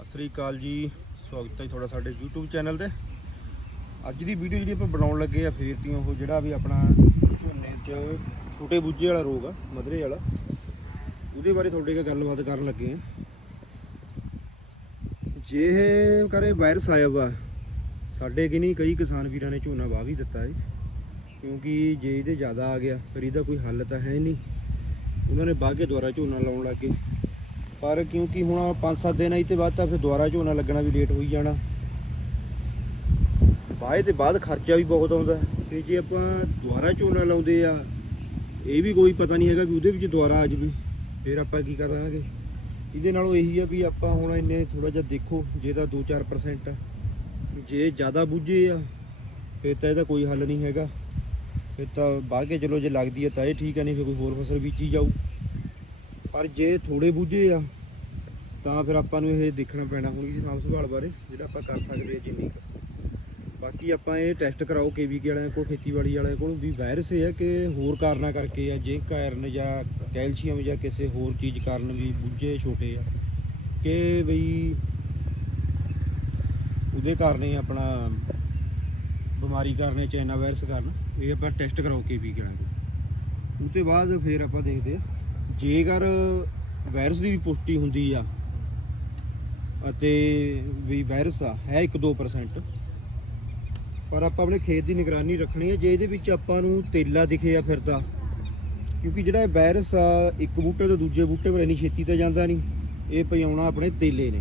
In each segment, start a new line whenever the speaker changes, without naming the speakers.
ਸਤਿ ਸ੍ਰੀ ਅਕਾਲ ਜੀ। ਸਵਾਗਤ ਹੈ ਤੁਹਾਡਾ ਸਾਡੇ YouTube ਚੈਨਲ ਤੇ। ਅੱਜ ਦੀ ਵੀਡੀਓ ਜਿਹੜੀ ਆਪਾਂ ਬਣਾਉਣ ਲੱਗੇ ਆ ਫੇਰ ਤੀ, ਉਹ ਜਿਹੜਾ ਵੀ ਆਪਣਾ ਝੋਨੇ 'ਚ ਛੋਟੇ ਬੁੱਝੇ ਵਾਲਾ ਰੋਗ ਆ, ਮਧਰੇ ਵਾਲਾ, ਉਹਦੇ ਬਾਰੇ ਤੁਹਾਡੇ ਨਾਲ ਗੱਲਬਾਤ ਕਰਨ ਲੱਗੇ ਆ। ਜੇ ਇਹ ਕਰੇ ਵਾਇਰਸ ਆਇਆ ਵਾ, ਸਾਡੇ ਕਿ ਨਹੀਂ, ਕਈ ਕਿਸਾਨ ਵੀਰਾਂ ਨੇ ਝੋਨਾ ਵਾਹ ਵੀ ਦਿੱਤਾ ਏ। ਕਿਉਂਕਿ ਜੇ ਇਹਦੇ ਜ਼ਿਆਦਾ ਆ ਗਿਆ, ਫਿਰ ਇਹਦਾ ਕੋਈ ਹੱਲ ਤਾਂ ਹੈ ਨਹੀਂ। ਉਹਨਾਂ ਨੇ ਬਾਗੇ ਦੁਆਰਾ ਝੋਨਾ ਲਾਉਣ ਲੱਗੇ ਪਰ ਕਿਉਂਕਿ ਹੁਣ 5-7 ਦਿਨ ਆਈ ਤੇ ਬਾਅਦ ਤਾਂ ਫਿਰ ਦੁਬਾਰਾ ਝੋਨਾ ਲੱਗਣਾ ਵੀ ਲੇਟ ਹੋਈ ਜਾਣਾ। ਬਾਏ ਤੇ ਬਾਅਦ ਖਰਚਾ ਵੀ ਬਹੁਤ ਆਉਂਦਾ ਤੇ ਜੇ ਆਪਾਂ ਦੁਬਾਰਾ ਝੋਨਾ ਲਾਉਂਦੇ ਆ, ਇਹ ਵੀ ਕੋਈ ਪਤਾ ਨਹੀਂ ਹੈਗਾ ਵੀ ਉਹਦੇ ਵਿੱਚ ਦੁਬਾਰਾ ਆ ਜਾਵੇ। ਫਿਰ ਆਪਾਂ ਕੀ ਕਰਾਂਗੇ ਇਹਦੇ ਨਾਲੋਂ ਇਹੀ ਆ ਵੀ ਆਪਾਂ ਹੁਣ ਇੰਨੇ ਥੋੜਾ ਜਿਹਾ ਦੇਖੋ, ਜੇ ਤਾਂ 2-4% ਆ। ਜੇ ਜ਼ਿਆਦਾ ਬੁੱਝੇ ਆ, ਫਿਰ ਤਾਂ ਇਹਦਾ ਕੋਈ ਹੱਲ ਨਹੀਂ ਹੈਗਾ। ਫਿਰ ਤਾਂ ਬਾਗੇ ਚਲੋ ਜੇ ਲੱਗਦੀ ਹੈ ਤਾਂ ਇਹ ਠੀਕ ਆ, ਨਹੀਂ ਫਿਰ ਕੋਈ ਹੋਰ ਫਸਲ ਬੀਜੀ ਜਾਊ। ਪਰ ਜੇ ਥੋੜੇ ਬੂਝੇ ਆ, ਤਾਂ ਫਿਰ ਆਪਾਂ ਨੂੰ ਇਹ ਦੇਖਣਾ ਪੈਣਾ ਹੁਣ ਇਹਦੀ ਸਾਂਭ ਸੰਭਾਲ ਬਾਰੇ, ਜਿਹੜਾ ਆਪਾਂ ਕਰ ਸਕਦੇ ਆ ਜਿੰਨੀ ਕੁ। ਬਾਕੀ ਆਪਾਂ ਇਹ ਟੈਸਟ ਕਰਾਓ ਕੇਵੀਕੇ ਵਾਲਿਆਂ ਕੋਲ, ਖੇਤੀਬਾੜੀ ਵਾਲਿਆਂ ਕੋਲ, ਵੀ ਵਾਇਰਸ ਇਹ ਹੈ ਕਿ ਹੋਰ ਕਾਰਨਾਂ ਕਰਕੇ ਆ ਜ਼ਿੰਕ ਆਇਰਨ ਜਾਂ ਕੈਲਸ਼ੀਅਮ ਜਾਂ ਕਿਸੇ ਹੋਰ ਚੀਜ਼ ਕਾਰਨ ਵੀ ਬੁੱਝੇ ਛੋਟੇ ਆ, ਕਿ ਬਈ ਉਹਦੇ ਕਾਰਨ ਹੀ ਆਪਣਾ ਬਿਮਾਰੀ ਕਾਰਨ ਚਾਈਨਾ ਵਾਇਰਸ ਕਾਰਨ ਇਹ ਆਪਾਂ ਟੈਸਟ ਕਰਾਓ ਕੇਵੀਕੇ ਵਾਲਿਆਂ ਕੋਲ। ਉਹ ਤੋਂ ਬਾਅਦ ਫਿਰ ਆਪਾਂ ਦੇਖਦੇ ਆ। ਜੇਕਰ ਵਾਇਰਸ ਦੀ ਵੀ ਪੁਸ਼ਟੀ ਹੁੰਦੀ ਆ ਅਤੇ ਵੀ ਵਾਇਰਸ ਆ, ਹੈ 1-2% ਪਰ ਆਪਾਂ ਆਪਣੇ ਖੇਤ ਦੀ ਨਿਗਰਾਨੀ ਰੱਖਣੀ ਹੈ ਜੇ ਇਹਦੇ ਵਿੱਚ ਆਪਾਂ ਨੂੰ ਤੇਲਾ ਦਿਖੇ ਆ ਫਿਰਦਾ ਕਿਉਂਕਿ ਜਿਹੜਾ ਇਹ ਵਾਇਰਸ ਆ, ਇੱਕ ਬੂਟੇ ਤੋਂ ਦੂਜੇ ਬੂਟੇ ਪਰ ਇੰਨੀ ਛੇਤੀ ਤਾਂ ਜਾਂਦਾ ਨਹੀਂ। ਇਹ ਪਿਆਉਣਾ ਆਪਣੇ ਤੇਲੇ ਨੇ।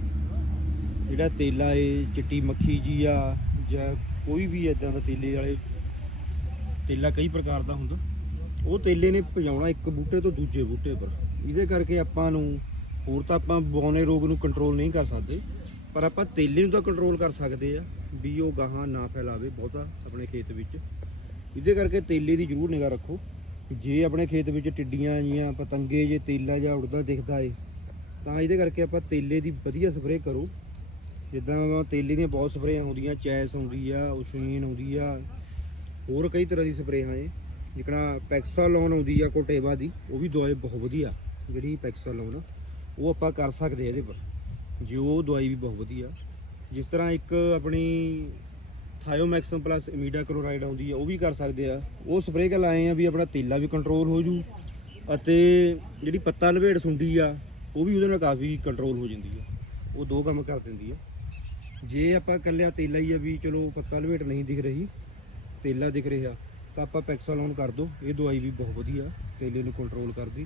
ਜਿਹੜਾ ਤੇਲਾ ਏ, ਚਿੱਟੀ ਮੱਖੀ ਜੀ ਆ, ਜਾਂ ਕੋਈ ਵੀ ਇਦਾਂ ਦਾ ਤੇਲੇ ਵਾਲੇ, ਤੇਲਾ ਕਈ ਪ੍ਰਕਾਰ ਦਾ ਹੁੰਦਾ। ਉਹ ਤੇਲੇ ਨੇ ਭਜਾਉਣਾ ਇੱਕ ਬੂਟੇ ਤੋਂ ਦੂਜੇ ਬੂਟੇ ਪਰ ਇਹਦੇ ਕਰਕੇ ਆਪਾਂ ਨੂੰ ਹੋਰ ਤਾਂ ਆਪਾਂ ਬੌਨੇ ਰੋਗ ਨੂੰ ਕੰਟਰੋਲ ਨਹੀਂ ਕਰ ਸਕਦੇ, ਪਰ ਆਪਾਂ ਤੇਲੇ ਨੂੰ ਤਾਂ ਕੰਟਰੋਲ ਕਰ ਸਕਦੇ ਆ, ਵੀ ਉਹ ਗਾਹਾਂ ਨਾ ਫੈਲਾਵੇ ਬਹੁਤਾ ਆਪਣੇ ਖੇਤ ਵਿੱਚ। ਇਹਦੇ ਕਰਕੇ ਤੇਲੇ ਦੀ ਜ਼ਰੂਰ ਨਿਗਾਹ ਰੱਖੋ। ਜੇ ਆਪਣੇ ਖੇਤ ਵਿੱਚ ਟਿੱਡੀਆਂ ਜੀਆਂ ਪਤੰਗੇ ਜੇ ਤੇਲਾ ਜਾਂ ਉੜਦਾ ਦਿਖਦਾ ਏ, ਤਾਂ ਇਹਦੇ ਕਰਕੇ ਆਪਾਂ ਤੇਲੇ ਦੀ ਵਧੀਆ ਸਪਰੇਅ ਕਰੋ। ਜਿੱਦਾਂ ਤੇਲੇ ਦੀਆਂ ਬਹੁਤ ਸਪਰੇਆਂ ਹੁੰਦੀਆਂ, ਚੈਸ ਆਉਂਦੀ ਆ, ਉਸ਼ੀਨ ਆਉਂਦੀ ਆ, ਹੋਰ ਕਈ ਤਰ੍ਹਾਂ ਦੀ ਸਪਰੇਆਂ ਏ ਜਿਕਣਾ ਪੈਕਸਾਲੋਨ ਆਉਂਦੀ ਆ ਕੋਟੇਵਾ ਦੀ, ਉਹ ਵੀ ਦਵਾਈ ਬਹੁਤ ਵਧੀਆ। ਜਿਹੜੀ ਪੈਕਸਾਲੋਨ ਉਹ ਆਪਾਂ ਕਰ ਸਕਦੇ ਆ ਇਹਦੇ ਪਰ। ਜੇ ਉਹ ਦਵਾਈ ਵੀ ਬਹੁਤ ਵਧੀਆ। ਜਿਸ ਤਰ੍ਹਾਂ ਇੱਕ ਆਪਣੀ ਥਾਇਓਮੈਕਸਮ ਪਲੱਸ ਇਮੀਡਾ ਕਲੋਰਾਈਡ ਆਉਂਦੀ ਆ, ਉਹ ਵੀ ਕਰ ਸਕਦੇ ਆ। ਉਹ ਸਪਰੇਅ ਕਰ ਲਾਏ ਆ ਵੀ ਆਪਣਾ ਤੇਲਾ ਵੀ ਕੰਟਰੋਲ ਹੋ ਜੂ ਅਤੇ ਜਿਹੜੀ ਪੱਤਾ ਲਵੇੜ ਸੁੰਡੀ ਆ, ਉਹ ਵੀ ਉਹਦੇ ਨਾਲ ਕਾਫੀ ਕੰਟਰੋਲ ਹੋ ਜਾਂਦੀ ਆ। ਉਹ ਦੋ ਕੰਮ ਕਰ ਦਿੰਦੀ ਆ। ਜੇ ਆਪਾਂ ਇਕੱਲਿਆ ਤੇਲਾ ਹੀ ਆ ਵੀ ਚਲੋ ਪੱਤਾ ਲਵੇੜ ਨਹੀਂ ਦਿਖ ਰਹੀ, ਤੇਲਾ ਦਿਖ ਰਿਹਾ ਤਾਂ ਆਪਾਂ ਪੈਕਸਾਲੋਨ ਕਰ ਦੋ। ਇਹ ਦਵਾਈ ਵੀ ਬਹੁਤ ਵਧੀਆ, ਤੇਲੇ ਨੂੰ ਕੰਟਰੋਲ ਕਰਦੀ।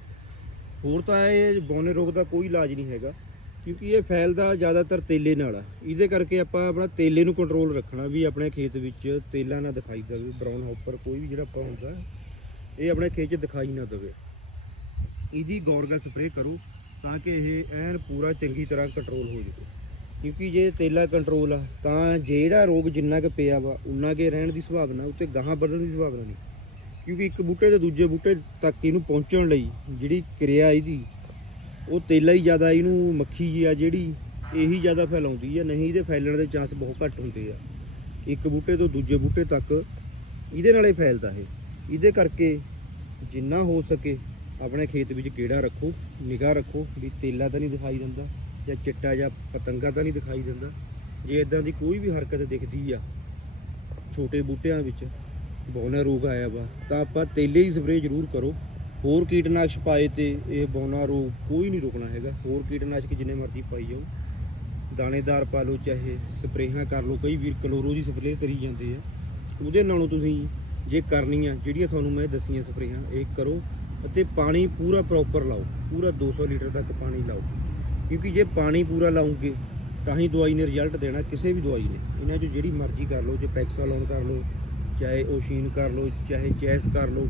ਹੋਰ ਤਾਂ ਇਹ ਬੌਨੇ ਰੋਗ ਦਾ ਕੋਈ ਇਲਾਜ ਨਹੀਂ ਹੈਗਾ, ਕਿਉਂਕਿ ਇਹ ਫੈਲਦਾ ਜ਼ਿਆਦਾਤਰ ਤੇਲੇ ਨਾਲ ਆ। ਇਹਦੇ ਕਰਕੇ ਆਪਾਂ ਆਪਣਾ ਤੇਲੇ ਨੂੰ ਕੰਟਰੋਲ ਰੱਖਣਾ ਵੀ ਆਪਣੇ ਖੇਤ ਵਿੱਚ ਤੇਲਾ ਨਾ ਦਿਖਾਈ ਦੇਵੇ ਬਰਾਊਨ ਹਾਊਪਰ ਕੋਈ ਵੀ ਜਿਹੜਾ ਆਪਾਂ ਹੁੰਦਾ, ਇਹ ਆਪਣੇ ਖੇਤ 'ਚ ਦਿਖਾਈ ਨਾ ਦੇਵੇ। ਇਹਦੀ ਗੌਰਗਾ ਸਪਰੇਅ ਕਰੋ ਤਾਂ ਕਿ ਇਹ ਐਨ ਪੂਰਾ ਚੰਗੀ ਤਰ੍ਹਾਂ ਕੰਟਰੋਲ ਹੋ ਜਾਵੇ। ਕਿਉਂਕਿ ਜੇ ਤੇਲਾ ਕੰਟਰੋਲ ਆ, ਤਾਂ ਜਿਹੜਾ ਰੋਗ ਜਿੰਨਾ ਕੁ ਪਿਆ ਵਾ, ਉਨਾ ਕੇ ਰਹਿਣ ਦੀ ਸੰਭਾਵਨਾ, ਉੱਤੇ ਗਾਹਾਂ ਵੱਧਣ ਦੀ ਸੰਭਾਵਨਾ ਨਹੀਂ। ਕਿਉਂਕਿ ਇੱਕ ਬੂਟੇ ਤੋਂ ਦੂਜੇ ਬੂਟੇ ਤੱਕ ਇਹਨੂੰ ਪਹੁੰਚਣ ਲਈ ਜਿਹੜੀ ਕਿਰਿਆ ਇਹਦੀ, ਉਹ ਤੇਲਾ ਹੀ ਜ਼ਿਆਦਾ ਇਹਨੂੰ ਮੱਖੀ ਆ ਜਿਹੜੀ, ਇਹੀ ਜ਼ਿਆਦਾ ਫੈਲਾਉਂਦੀ ਆ, ਨਹੀਂ ਇਹਦੇ ਫੈਲਣ ਦੇ ਚਾਂਸ ਬਹੁਤ ਘੱਟ ਹੁੰਦੇ ਆ। ਇੱਕ ਬੂਟੇ ਤੋਂ ਦੂਜੇ ਬੂਟੇ ਤੱਕ ਇਹਦੇ ਨਾਲ ਹੀ ਫੈਲਦਾ ਇਹ। ਇਹਦੇ ਕਰਕੇ ਜਿੰਨਾ ਹੋ ਸਕੇ ਆਪਣੇ ਖੇਤ ਵਿੱਚ ਕੀੜਾ ਰੱਖੋ, ਨਿਗਾਹ ਰੱਖੋ, ਵੀ ਤੇਲਾ ਤਾਂ ਨਹੀਂ ਦਿਖਾਈ ਦਿੰਦਾ। ਜਾਂ ਚਿੱਟਾ ਜਾਂ ਪਤੰਗਾ ਤਾਂ ਨਹੀਂ ਦਿਖਾਈ ਦਿੰਦਾ। ਜੇ ਇਦਾਂ ਦੀ ਕੋਈ ਵੀ ਹਰਕਤ ਦਿਖਦੀ ਆ, ਛੋਟੇ ਬੂਟਿਆਂ ਵਿੱਚ, ਬੌਨਾ ਰੋਗ ਆਇਆ ਵਾ, ਤਾਂ ਆਪਾਂ ਤੇਲੇ ਦੀ ਸਪਰੇਅ ਜ਼ਰੂਰ ਕਰੋ। ਹੋਰ ਕੀਟਨਾਸ਼ਕ ਪਾਏ ਤੇ ਇਹ ਬੌਨਾ ਰੋਗ ਕੋਈ ਨਹੀਂ ਰੁਕਣਾ ਹੈਗਾ। ਹੋਰ ਕੀਟਨਾਸ਼ਕ ਜਿੰਨੇ ਮਰਜ਼ੀ ਪਾਈ ਜਾਓ। ਦਾਣੇਦਾਰ ਪਾ ਲਓ, ਚਾਹੇ ਸਪਰੇਹਾਂ ਕਰ ਲਓ, ਕਈ ਵੀਰ ਕਲੋਰੋ ਦੀ ਸਪਰੇਅ ਕਰੀ ਜਾਂਦੇ ਆ। ਉਹਦੇ ਨਾਲੋਂ ਤੁਸੀਂ ਜੇ ਕਰਨੀਆਂ, ਜਿਹੜੀਆਂ ਤੁਹਾਨੂੰ ਮੈਂ ਦੱਸੀਆਂ ਸਪਰੇਹਾਂ, ਇਹ ਕਰੋ ਅਤੇ ਪਾਣੀ ਪੂਰਾ ਪ੍ਰੋਪਰ ਲਾਓ। ਪੂਰਾ 200 ਲੀਟਰ ਤੱਕ ਪਾਣੀ ਲਾਓ। ਕਿਉਂਕਿ ਜੇ ਪਾਣੀ ਪੂਰਾ ਲਾਉਂਗੇ, ਤਾਂ ਹੀ ਦਵਾਈ ਨੇ ਰਿਜ਼ਲਟ ਦੇਣਾ, ਕਿਸੇ ਵੀ ਦਵਾਈ ਨੇ। ਇਹਨਾਂ 'ਚ ਜਿਹੜੀ ਮਰਜ਼ੀ ਕਰ ਲਓ, ਜੇ ਪੈਕਸਾਲੋਨ ਕਰ ਲਓ, ਚਾਹੇ ਓਸ਼ੀਨ ਕਰ ਲਓ, ਚਾਹੇ ਚੈਸ ਕਰ ਲਓ,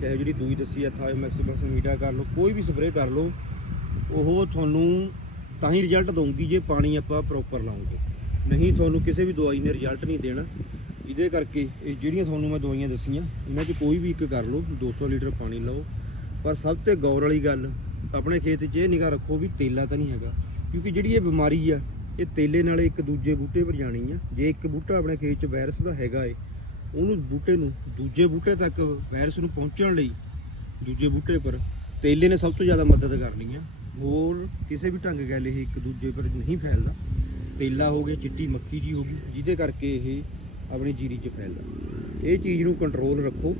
ਚਾਹੇ ਜਿਹੜੀ ਦੂਈ ਦੱਸੀ ਆ ਥਾਇਓਮੈਕਸਿਮਸ ਮੀਡਾ ਕਰ ਲਓ, ਕੋਈ ਵੀ ਸਪਰੇਅ ਕਰ ਲਓ, ਉਹ ਤੁਹਾਨੂੰ ਤਾਂ ਹੀ ਰਿਜ਼ਲਟ ਦਊਗੀ ਜੇ ਪਾਣੀ ਆਪਾਂ ਪ੍ਰੋਪਰ ਲਾਉਂਗੇ। ਨਹੀਂ ਤੁਹਾਨੂੰ ਕਿਸੇ ਵੀ ਦਵਾਈ ਨੇ ਰਿਜ਼ਲਟ ਨਹੀਂ ਦੇਣਾ। ਇਹਦੇ ਕਰਕੇ ਇਹ ਜਿਹੜੀਆਂ ਤੁਹਾਨੂੰ ਮੈਂ ਦਵਾਈਆਂ ਦੱਸੀਆਂ, ਇਹਨਾਂ 'ਚ ਕੋਈ ਵੀ ਇੱਕ ਕਰ ਲਓ 200 ਲੀਟਰ ਪਾਣੀ ਲਓ। ਪਰ ਸਭ ਤੋਂ ਗੌਰ ਵਾਲੀ ਗੱਲ ਆਪਣੇ ਖੇਤ 'ਚ ਇਹ ਨਿਗਾ ਰੱਖੋ ਵੀ ਤੇਲਾ ਤਾਂ ਨਹੀਂ ਹੈਗਾ, ਕਿਉਂਕਿ ਜਿਹੜੀ ਇਹ ਬਿਮਾਰੀ ਆ, ਇਹ ਤੇਲੇ ਨਾਲ ਇੱਕ ਦੂਜੇ ਬੂਟੇ ਪਰ ਜਾਣੀ ਆ। ਜੇ ਇੱਕ ਬੂਟਾ ਆਪਣੇ ਖੇਤ 'ਚ ਵਾਇਰਸ ਦਾ ਹੈਗਾ ਏ, ਉਹਨੂੰ ਬੂਟੇ ਨੂੰ, ਦੂਜੇ ਬੂਟੇ ਤੱਕ ਵਾਇਰਸ ਨੂੰ ਪਹੁੰਚਣ ਲਈ ਦੂਜੇ ਬੂਟੇ ਪਰ ਤੇਲੇ ਨੇ ਸਭ ਤੋਂ ਜ਼ਿਆਦਾ ਮਦਦ ਕਰਨੀ ਆ। ਹੋਰ ਕਿਸੇ ਵੀ ਢੰਗ ਗੱਲ ਇਹ ਇੱਕ ਦੂਜੇ ਪਰ ਨਹੀਂ ਫੈਲਦਾ। ਤੇਲਾ ਹੋ ਗਿਆ, ਚਿੱਟੀ ਮੱਖੀ ਜੀ ਹੋ ਗਈ, ਜਿਹਦੇ ਕਰਕੇ ਇਹ ਆਪਣੀ ਜੀਰੀ 'ਚ ਫੈਲਦਾ। ਇਹ ਚੀਜ਼ ਨੂੰ ਕੰਟਰੋਲ ਰੱਖੋ,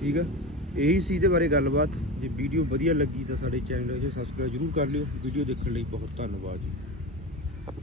ਠੀਕ ਆ? ਇਹੀ ਸੀ ਇਹਦੇ ਬਾਰੇ ਗੱਲਬਾਤ। ਜੇ ਵੀਡੀਓ ਵਧੀਆ ਲੱਗੀ ਤਾਂ ਸਾਡੇ ਚੈਨਲ ਨੂੰ ਸਬਸਕ੍ਰਾਈਬ ਜ਼ਰੂਰ ਕਰ ਲਿਓ। ਵੀਡੀਓ ਦੇਖਣ ਲਈ ਬਹੁਤ ਧੰਨਵਾਦ ਜੀ।